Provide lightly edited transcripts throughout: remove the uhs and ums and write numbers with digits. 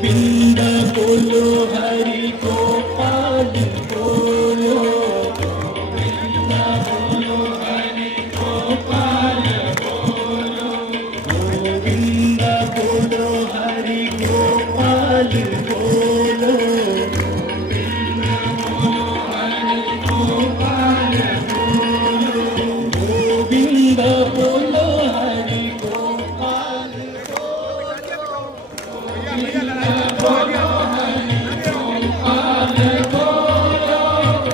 गोविंद बोलो हरि गोपाल बोलो गोविंद बोलो हरि गोपाल बोलो गोविंद बोलो हरि गोपाल बोलो गोविंद बोलो हरि गोपाल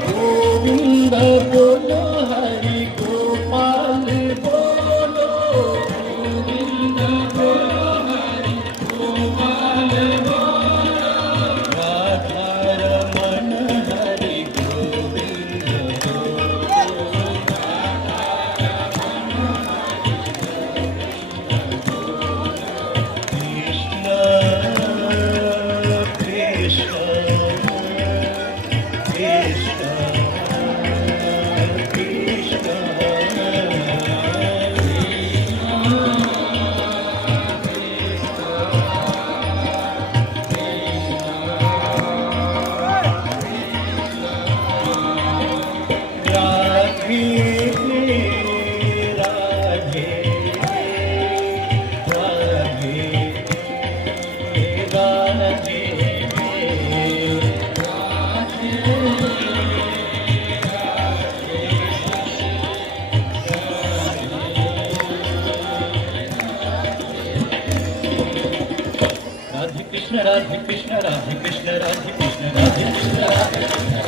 गोविंद बोलो हरि गोपाल बोलो गोविंद बोलो हरि गोपाल बोलो Radha Raman Hari Govind Radhe Krishna, Radhe Krishna, Radhe Krishna, Radhe Krishna, Radhe Krishna, Radhe Krishna,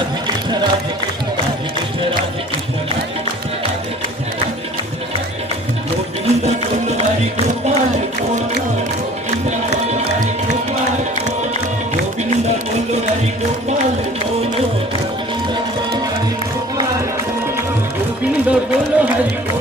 Radhe Krishna, Radhe Krishna, Radhe Krishna, Radhe Krishna, Govinda Bolo Hari Gopal Bolo, Govinda Bolo Hari Gopal Bolo, Govinda Bolo Hari Gopal Bolo, Govinda Bolo Hari Gopal Bolo, Govinda Bolo Hari Gopal